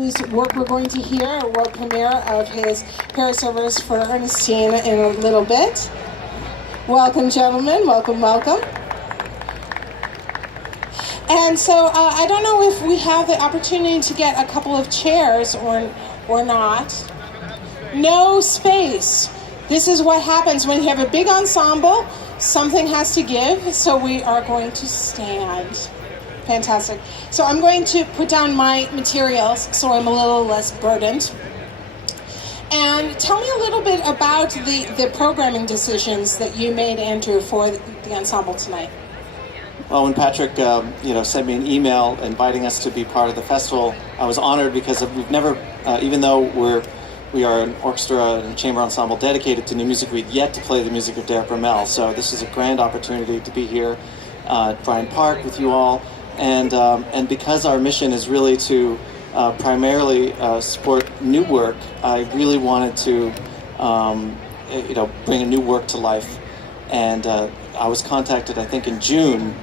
whose work we're going to hear, a world premiere of his Paraservice for Ernestine in a little bit. Welcome, gentlemen. Welcome, welcome. And so I don't know if we have the opportunity to get a couple of chairs or not. No space. This is what happens when you have a big ensemble. Something has to give, so we are going to stand. Fantastic. So I'm going to put down my materials so I'm a little less burdened. And tell me a little bit about the programming decisions that you made, Andrew, for the ensemble tonight. Well, when Patrick sent me an email inviting us to be part of the festival, I was honored because we've never, even though we are an orchestra and chamber ensemble dedicated to new music, we've yet to play the music of Derek Bermel. So this is a grand opportunity to be here at Bryant Park with you all. And because our mission is really to primarily support new work, I really wanted to bring a new work to life. And I was contacted, I think, in June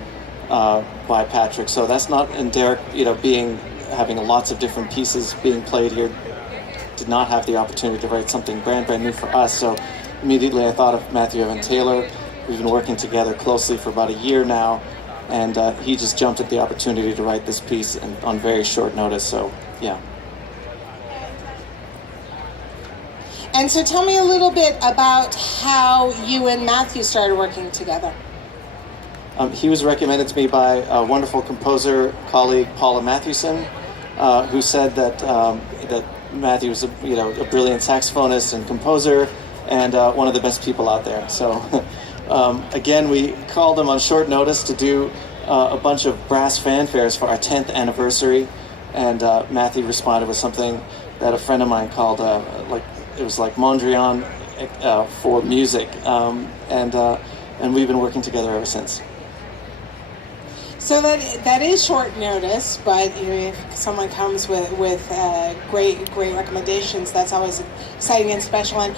by Patrick. So that's not in Derek, having lots of different pieces being played here. Did not have the opportunity to write something brand new for us. So immediately I thought of Matthew Evan Taylor. We've been working together closely for about a year now. And he just jumped at the opportunity to write this piece on very short notice, so yeah. And so tell me a little bit about how you and Matthew started working together. He was recommended to me by a wonderful composer colleague, Paula Matthewson, who said that Matthew was a brilliant saxophonist and composer and one of the best people out there. So. Again, we called him on short notice to do a bunch of brass fanfares for our 10th anniversary, and Matthew responded with something that a friend of mine called it was like Mondrian for music, and we've been working together ever since. So that is short notice, but if someone comes with great recommendations, that's always exciting and special. And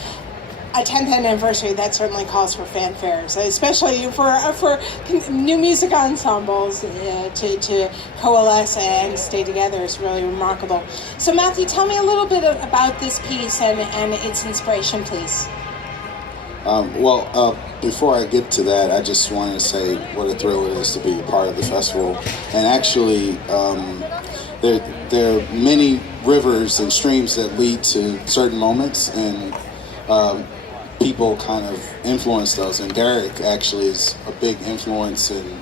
a 10th anniversary, that certainly calls for fanfares, especially for new music ensembles to coalesce and stay together is really remarkable. So Matthew, tell me a little bit about this piece and its inspiration, please. Before I get to that, I just wanted to say what a thrill it is to be a part of the festival. And actually, there are many rivers and streams that lead to certain moments, and people kind of influence those, and Derek actually is a big influence in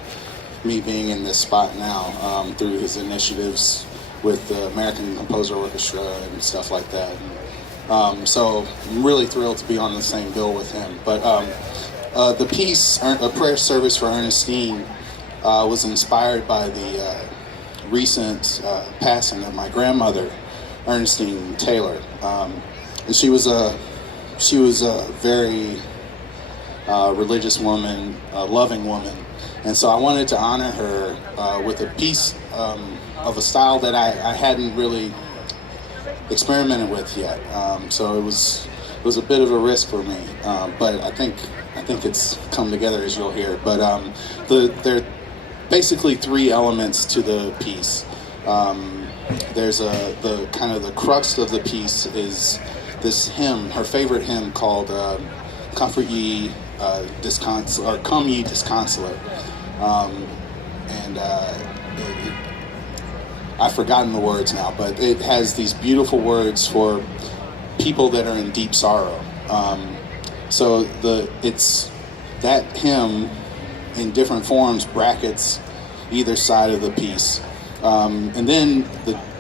me being in this spot now through his initiatives with the American Composer Orchestra and stuff like that. So I'm really thrilled to be on the same bill with him. But the piece, A Prayer Service for Ernestine, was inspired by the recent passing of my grandmother, Ernestine Taylor. And she was a very religious woman, a loving woman. And so I wanted to honor her with a piece of a style that I hadn't really experimented with yet. So it was a bit of a risk for me, but I think it's come together, as you'll hear. But there are basically three elements to the piece. There's the kind of the crux of the piece is this hymn, her favorite hymn called "Comfort Ye Disconsolate," or "Come Ye Disconsolate," I've forgotten the words now, but it has these beautiful words for people that are in deep sorrow. So it's that hymn in different forms brackets either side of the piece, and then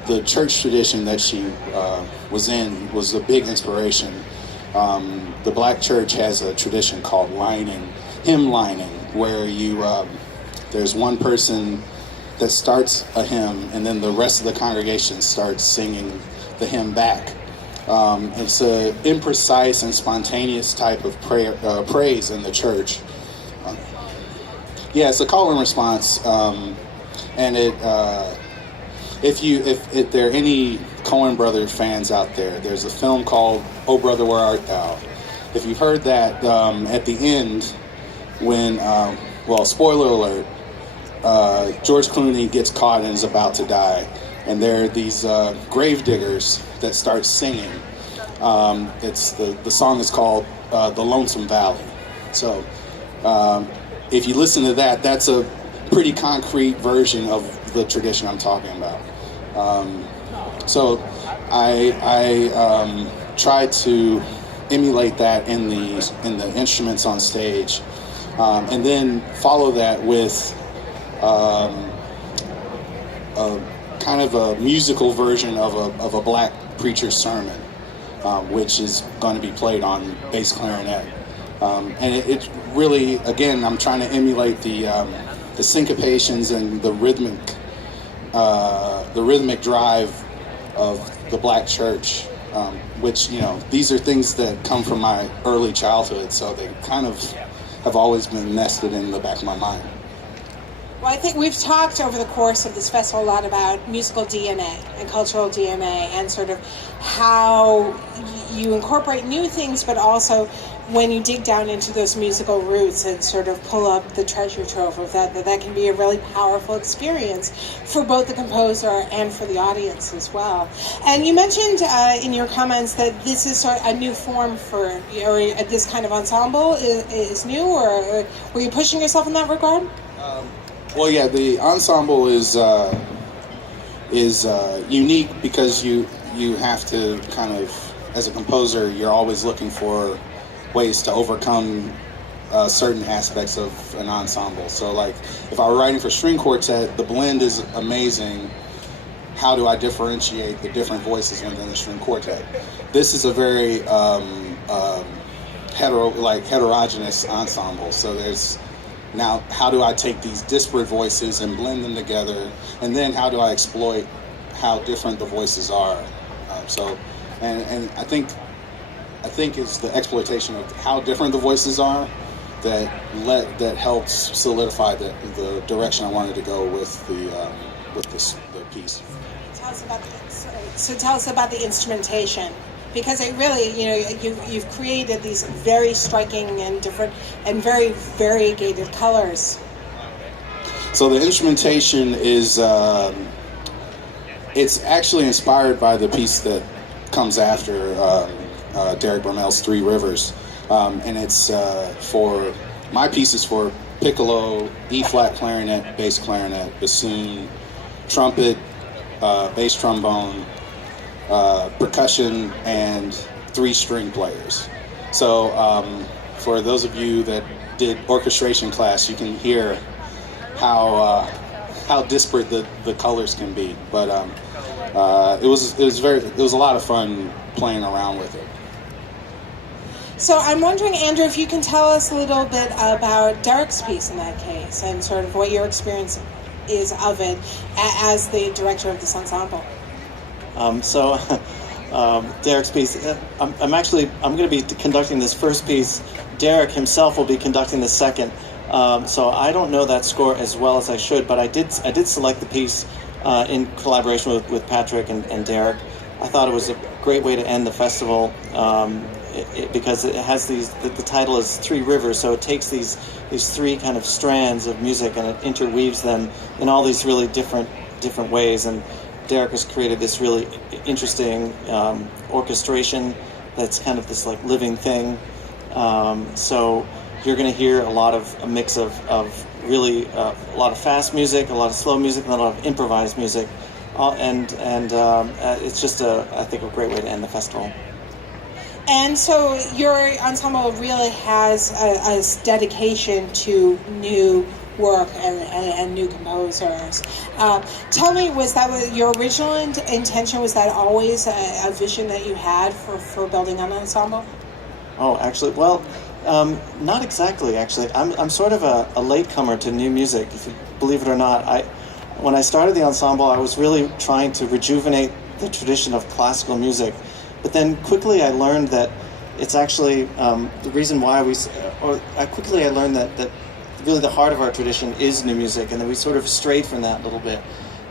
the church tradition that she was in was a big inspiration. The Black church has a tradition called hymn lining, where there's one person that starts a hymn and then the rest of the congregation starts singing the hymn back. It's an imprecise and spontaneous type of praise in the church. It's a call and response, and if there are any Coen Brothers fans out there, there's a film called "Oh Brother, Where Art Thou?" If you've heard that, at the end, when spoiler alert, George Clooney gets caught and is about to die, and there are these grave diggers that start singing. It's the song is called "The Lonesome Valley." So if you listen to that, that's a pretty concrete version of the tradition I'm talking about. So I tried to emulate that in the instruments on stage, and then follow that with a kind of a musical version of a black preacher's sermon, which is going to be played on bass clarinet. And it really, again, I'm trying to emulate the syncopations and the rhythmic drive of the black church, which, you know, these are things that come from my early childhood, so they kind of have always been nested in the back of my mind. Well, I think we've talked over the course of this festival a lot about musical DNA and cultural DNA and sort of how you incorporate new things, but also when you dig down into those musical roots and sort of pull up the treasure trove of that can be a really powerful experience for both the composer and for the audience as well. And you mentioned in your comments that this is sort of a new form for, or this kind of ensemble is new, or were you pushing yourself in that regard? Well, yeah, the ensemble is unique because you have to kind of, as a composer, you're always looking for ways to overcome certain aspects of an ensemble. So, like, if I were writing for string quartet, the blend is amazing. How do I differentiate the different voices within the string quartet? This is a very heterogeneous ensemble. So there's now, how do I take these disparate voices and blend them together? And then how do I exploit how different the voices are? And I think it's the exploitation of how different the voices are that helps solidify the direction I wanted to go with the piece. Tell us about the instrumentation, because it really, you know, you've created these very striking and different and very variegated colors. So the instrumentation is it's actually inspired by the piece that comes after Derek Bermel's Three Rivers, and it's for my piece is for piccolo, E-flat clarinet, bass clarinet, bassoon, trumpet, bass trombone, percussion, and 3 string players. So for those of you that did orchestration class, you can hear how disparate the colors can be. But it was a lot of fun playing around with it. So I'm wondering, Andrew, if you can tell us a little bit about Derek's piece in that case and sort of what your experience is of it as the director of this ensemble. Derek's piece, I'm going to be conducting this first piece. Derek himself will be conducting the second. So I don't know that score as well as I should, but I did select the piece in collaboration with Patrick and Derek. I thought it was a great way to end the festival because it has the title is Three Rivers, so it takes these 3 kind of strands of music and it interweaves them in all these really different ways. And Derek has created this really interesting orchestration that's kind of this like living thing. So you're going to hear a mix of really a lot of fast music, a lot of slow music, and a lot of improvised music. And it's just I think a great way to end the festival. And so your ensemble really has a dedication to new work and new composers. Tell me, was that your original intention? Was that always a vision that you had for building an ensemble? Oh, actually, well, not exactly. Actually, I'm sort of a latecomer to new music, if you believe it or not. When I started the ensemble, I was really trying to rejuvenate the tradition of classical music. But then quickly I learned that it's actually the reason why I learned that really the heart of our tradition is new music, and then we sort of strayed from that a little bit.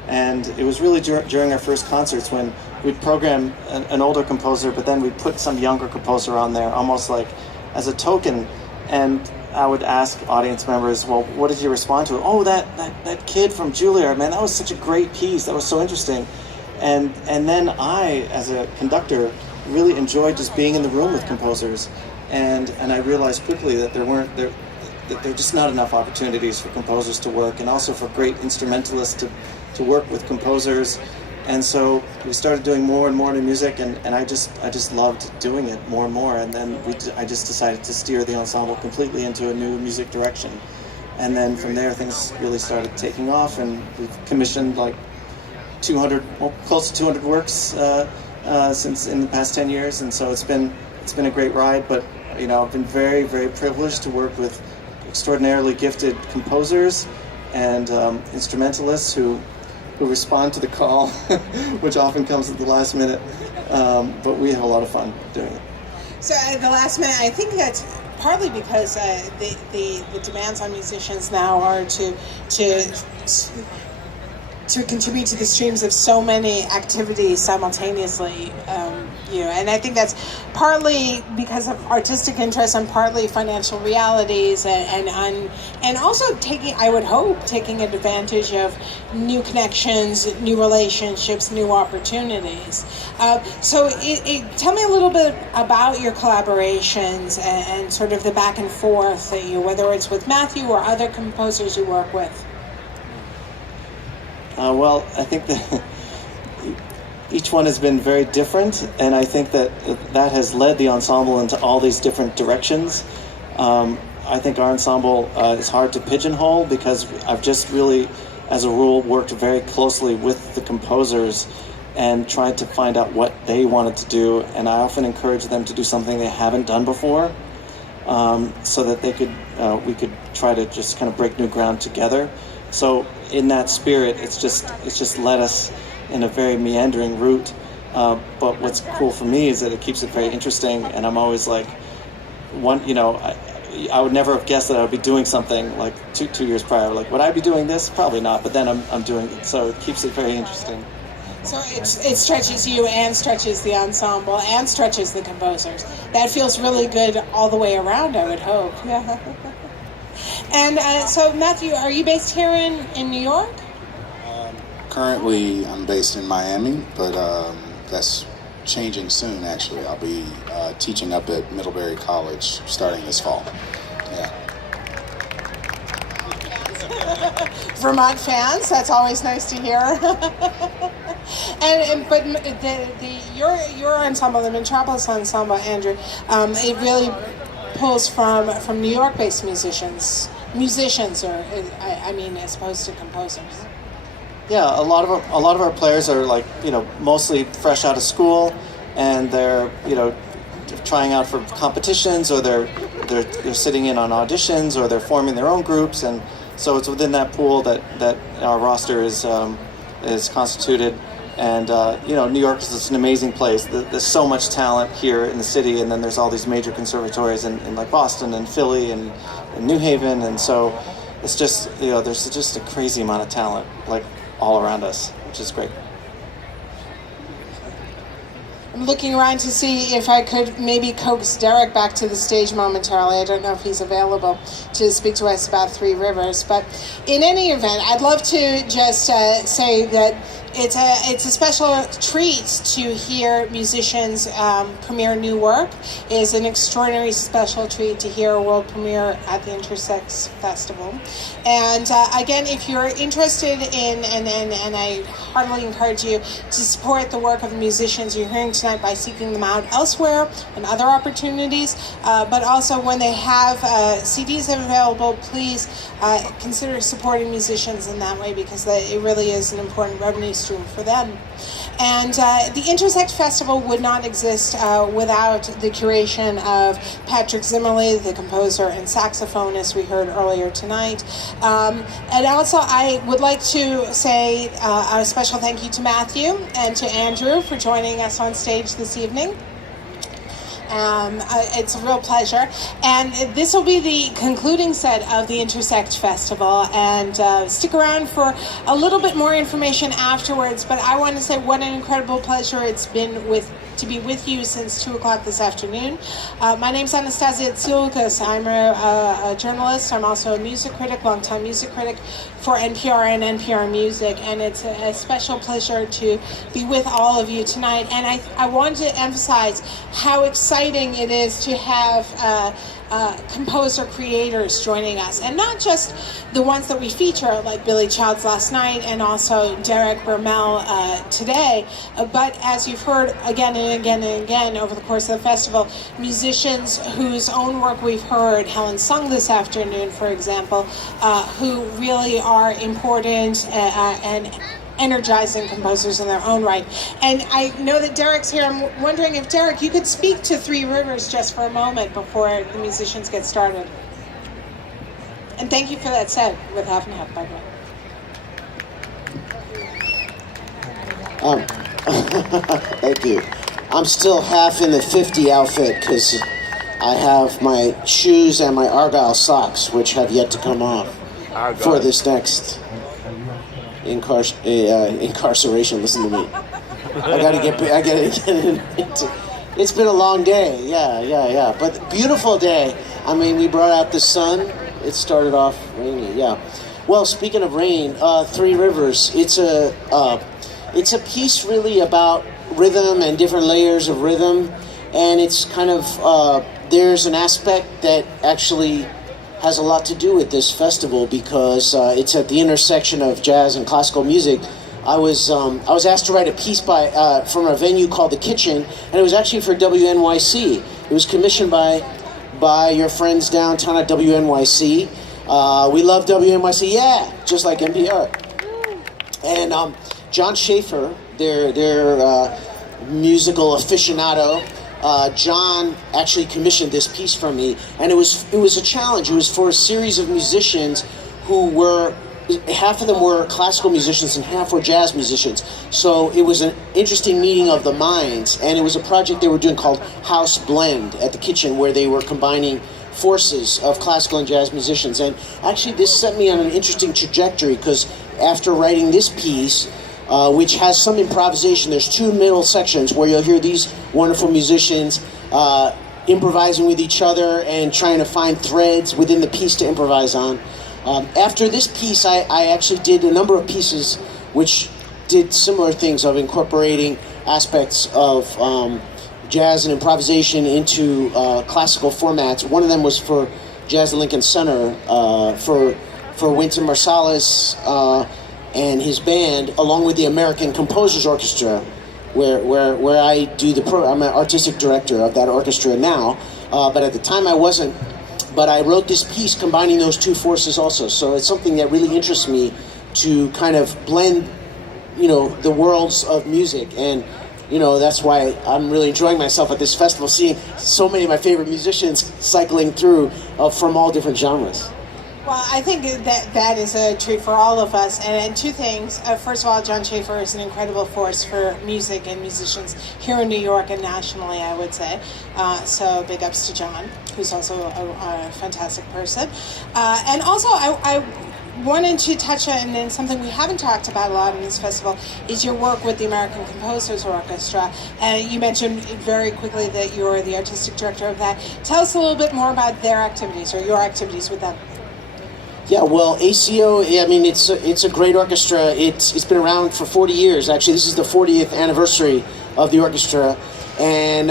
And it was really during our first concerts when we'd program an older composer, but then we'd put some younger composer on there, almost like as a token. And I would ask audience members, well, what did you respond to? Oh, that kid from Juilliard, man, that was such a great piece. That was so interesting. And then I, as a conductor, really enjoyed just being in the room with composers, and I realized quickly that there are just not enough opportunities for composers to work, and also for great instrumentalists to work with composers. And so we started doing more and more new music, and I just loved doing it more and more. And then I just decided to steer the ensemble completely into a new music direction. And then from there, things really started taking off, and we've commissioned like 200, well, close to 200 works since in the past 10 years. And so it's been a great ride. But you know, I've been very, very privileged to work with extraordinarily gifted composers and instrumentalists who respond to the call, which often comes at the last minute. But we have a lot of fun doing it. So at the last minute, I think that's partly because the demands on musicians now are to contribute to the streams of so many activities simultaneously. And I think that's partly because of artistic interest and partly financial realities, and also I would hope, taking advantage of new connections, new relationships, new opportunities. So tell me a little bit about your collaborations and sort of the back and forth, whether it's with Matthew or other composers you work with. Well, I think that each one has been very different, and I think that has led the ensemble into all these different directions. I think our ensemble is hard to pigeonhole because I've just really, as a rule, worked very closely with the composers and tried to find out what they wanted to do, and I often encourage them to do something they haven't done before, so that we could try to just kind of break new ground together. So in that spirit, it's just led us in a very meandering route. But what's cool for me is that it keeps it very interesting, and I'm always like, I would never have guessed that I would be doing something like two years prior. Like, would I be doing this? Probably not. But then I'm doing it, so it keeps it very interesting. So it stretches you and stretches the ensemble and stretches the composers. That feels really good all the way around, I would hope. Yeah. And so, Matthew, are you based here in New York? Currently, I'm based in Miami, but that's changing soon, actually. I'll be teaching up at Middlebury College starting this fall. Yeah. Vermont fans, that's always nice to hear. But your ensemble, the Metropolis Ensemble, Andrew, it really pulls from New York-based musicians, or as opposed to composers. Yeah, a lot of our players are mostly fresh out of school, and they're trying out for competitions, or they're sitting in on auditions, or they're forming their own groups, and so it's within that pool that our roster is constituted. And New York is just an amazing place. There's so much talent here in the city, and then there's all these major conservatories in like Boston and Philly and New Haven, and so it's just there's just a crazy amount of talent all around us, which is great. I'm looking around to see if I could maybe coax Derek back to the stage momentarily. I don't know if he's available to speak to us about Three Rivers, but in any event, I'd love to just say that it's a special treat to hear musicians premiere new work. It is an extraordinary special treat to hear a world premiere at the Intersect Festival. And again, if you're interested in, and I heartily encourage you to support the work of the musicians you're hearing tonight by seeking them out elsewhere and other opportunities, but also when they have CDs available, please consider supporting musicians in that way, because it really is an important revenue stream for them. And the Intersect Festival would not exist without the curation of Patrick Zimmerly, the composer and saxophonist we heard earlier tonight. And also I would like to say a special thank you to Matthew and to Andrew for joining us on stage this evening. It's a real pleasure. And this will be the concluding set of the Intersect Festival. And stick around for a little bit more information afterwards. But I want to say what an incredible pleasure it's been to be with you since 2 o'clock this afternoon. My name's Anastasia Tsilkas. I'm a journalist. I'm also a music critic, longtime music critic for NPR and NPR Music. And it's a special pleasure to be with all of you tonight. And I wanted to emphasize how exciting it is to have composer creators joining us, and not just the ones that we feature like Billy Childs last night and also Derek Bermel today, but as you've heard again and again and again over the course of the festival, musicians whose own work we've heard, Helen Sung this afternoon for example, who really are important and energizing composers in their own right. And I know that Derek's here. I'm wondering if, Derek, you could speak to Three Rivers just for a moment before the musicians get started. And thank you for that set with Half and Half, by the way. Thank you. I'm still half in the 50 outfit because I have my shoes and my Argyle socks, which have yet to come off for this next incarceration. Listen to me. I gotta get into. It's been a long day. Yeah. But beautiful day. I mean, we brought out the sun. It started off rainy. Yeah. Well, speaking of rain, Three Rivers. It's a piece really about rhythm and different layers of rhythm, and it's kind of there's an aspect that actually has a lot to do with this festival because it's at the intersection of jazz and classical music. I was asked to write a piece from a venue called The Kitchen, and it was actually for WNYC. It was commissioned by your friends downtown at WNYC. We love WNYC, yeah, just like NPR. And John Schaefer, their musical aficionado, John actually commissioned this piece from me, and it was a challenge. It was for a series of musicians who were, half of them were classical musicians and half were jazz musicians. So it was an interesting meeting of the minds, and it was a project they were doing called House Blend at the Kitchen, where they were combining forces of classical and jazz musicians. And actually this set me on an interesting trajectory because after writing this piece, which has some improvisation. There's 2 middle sections where you'll hear these wonderful musicians improvising with each other and trying to find threads within the piece to improvise on. After this piece, I actually did a number of pieces which did similar things of incorporating aspects of jazz and improvisation into classical formats. One of them was for Jazz at Lincoln Center for Wynton Marsalis and his band, along with the American Composers Orchestra, where I do I'm an artistic director of that orchestra now, but at the time I wasn't. But I wrote this piece combining those 2 forces also. So it's something that really interests me to kind of blend, the worlds of music. And, that's why I'm really enjoying myself at this festival, seeing so many of my favorite musicians cycling through from all different genres. Well, I think that is a treat for all of us. And 2 things. First of all, John Schaefer is an incredible force for music and musicians here in New York and nationally, I would say. So big ups to John, who's also a fantastic person. And also, I wanted to touch on something we haven't talked about a lot in this festival, is your work with the American Composers Orchestra. And you mentioned very quickly that you're the artistic director of that. Tell us a little bit more about their activities or your activities with them. Yeah, well, ACO, I mean, it's a great orchestra. It's been around for 40 years. Actually, this is the 40th anniversary of the orchestra. And,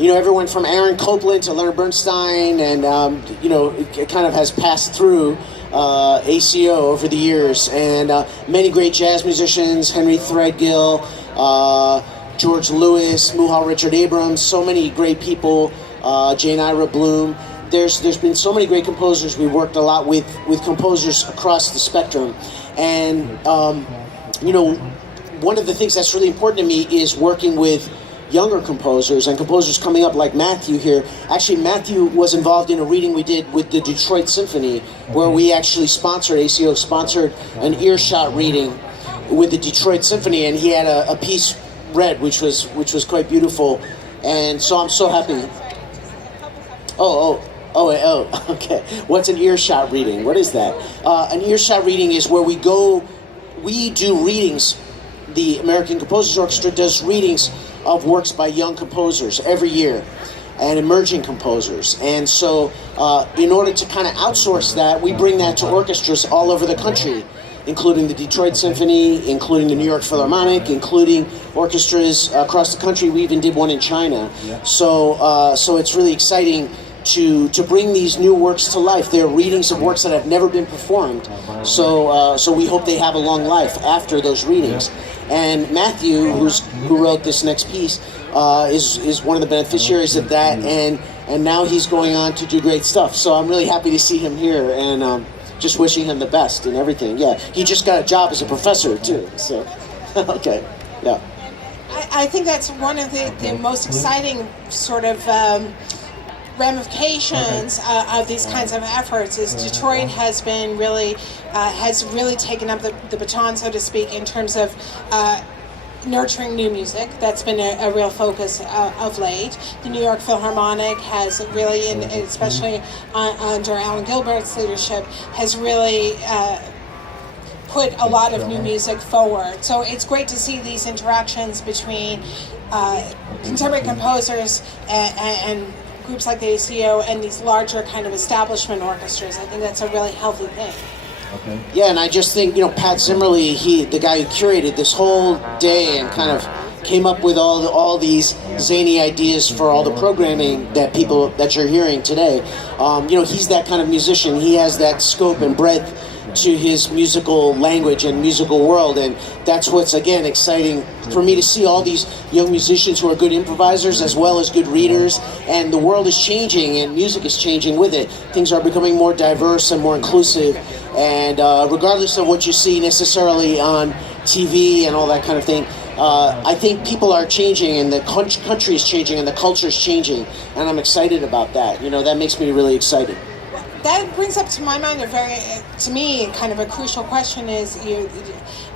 everyone from Aaron Copland to Leonard Bernstein, and, it kind of has passed through ACO over the years. And many great jazz musicians, Henry Threadgill, George Lewis, Muhal Richard Abrams, so many great people, Jane Ira Bloom. There's been so many great composers. We worked a lot with composers across the spectrum. And, one of the things that's really important to me is working with younger composers and composers coming up like Matthew here. Actually, Matthew was involved in a reading we did with the Detroit Symphony, where we actually ACO sponsored an earshot reading with the Detroit Symphony, and he had a piece read, which was quite beautiful. And so I'm so happy. Okay. What's an earshot reading? What is that? An earshot reading is where we do readings. The American Composers Orchestra does readings of works by young composers every year and emerging composers. And so in order to kind of outsource that, we bring that to orchestras all over the country, including the Detroit Symphony, including the New York Philharmonic, including orchestras across the country. We even did one in China. Yeah. So it's really exciting to bring these new works to life. They're readings of works that have never been performed. So we hope they have a long life after those readings. And Matthew, who wrote this next piece, is one of the beneficiaries of that, and now he's going on to do great stuff. So I'm really happy to see him here, and just wishing him the best and everything. Yeah, he just got a job as a professor too. So, okay, yeah. I think that's one of the most exciting sort of ramifications of these kinds of efforts. Is Detroit has been really taken up the baton, so to speak, in terms of nurturing new music. That's been a real focus of late. The New York Philharmonic has really, especially under Alan Gilbert's leadership, has really put a lot of new music forward. So it's great to see these interactions between contemporary composers and groups like the ACO and these larger kind of establishment orchestras. I think that's a really healthy thing. Okay. Yeah, and I just think, Pat Zimmerly, the guy who curated this whole day and kind of came up with all these zany ideas for all the programming that you're hearing today. He's that kind of musician. He has that scope and breadth to his musical language and musical world, and that's what's, again, exciting for me to see all these young musicians who are good improvisers as well as good readers. And the world is changing and music is changing with it. Things are becoming more diverse and more inclusive, and regardless of what you see necessarily on TV and all that kind of thing, I think people are changing, and the country is changing, and the culture is changing, and I'm excited about that. That makes me really excited. That brings up to my mind to me, kind of a crucial question is,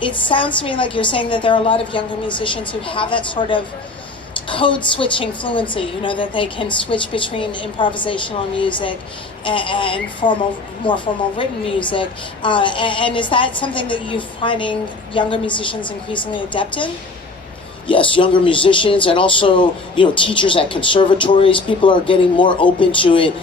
it sounds to me like you're saying that there are a lot of younger musicians who have that sort of code switching fluency, that they can switch between improvisational music and more formal written music. And is that something that you're finding younger musicians increasingly adept in? Yes, younger musicians, and also, teachers at conservatories. People are getting more open to it.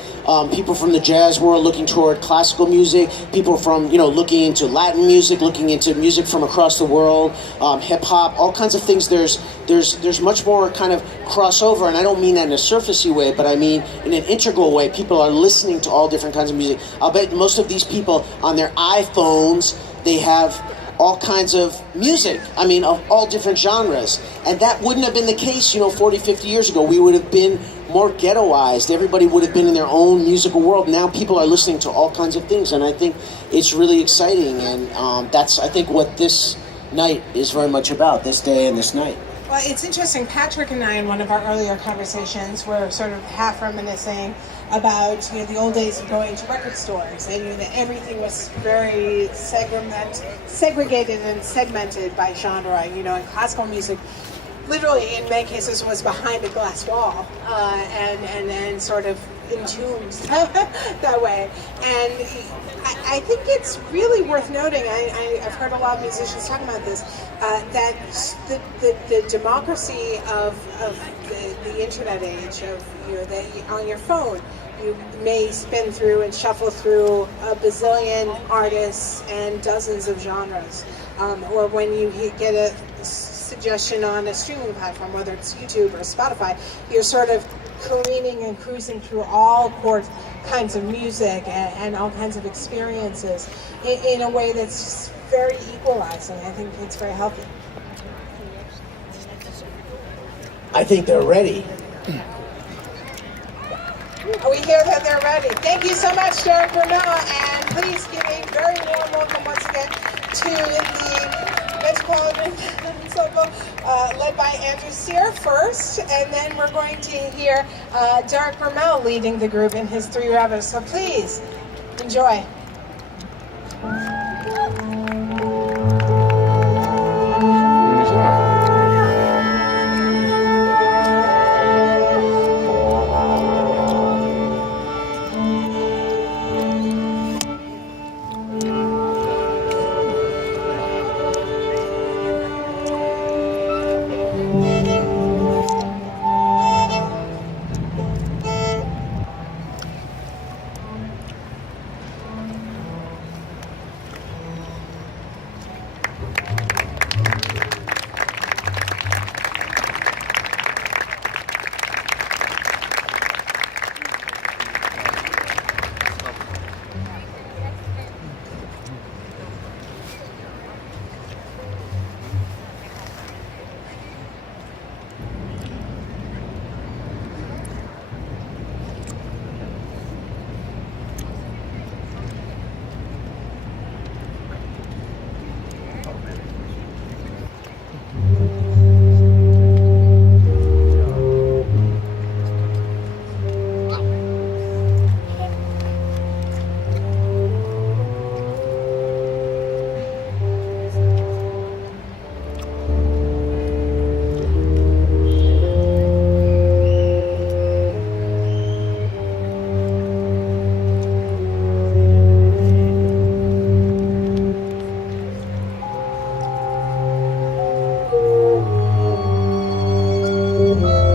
People from the jazz world looking toward classical music. People from, looking into Latin music, looking into music from across the world, hip hop, all kinds of things. There's much more kind of crossover, and I don't mean that in a surfacey way, but I mean in an integral way. People are listening to all different kinds of music. I'll bet most of these people on their iPhones, they have all kinds of music, of all different genres. And that wouldn't have been the case, 40, 50 years ago. We would have been more ghettoized. Everybody would have been in their own musical world. Now people are listening to all kinds of things, and I think it's really exciting. And that's, I think, what this night is very much about, this day and this night. Well, it's interesting. Patrick and I, in one of our earlier conversations, were sort of half reminiscing about the old days of going to record stores, and that everything was very segregated and segmented by genre. And classical music, literally in many cases, was behind a glass wall, and sort of entombed that way. And I think it's really worth noting. I've heard a lot of musicians talking about this. That the democracy of the internet age, of that on your phone, you may spin through and shuffle through a bazillion artists and dozens of genres, or when you get a suggestion on a streaming platform, whether it's YouTube or Spotify, you're sort of careening and cruising through all kinds of music and all kinds of experiences in a way that's very equalizing. I think it's very healthy. I think they're ready. We hear that they're ready. Thank you so much, Derek Bermel, and please give a very warm welcome once again to the Metropolis Ensemble, led by Andrew Sear first, and then we're going to hear Derek Bermel leading the group in his three revers. So please enjoy. you.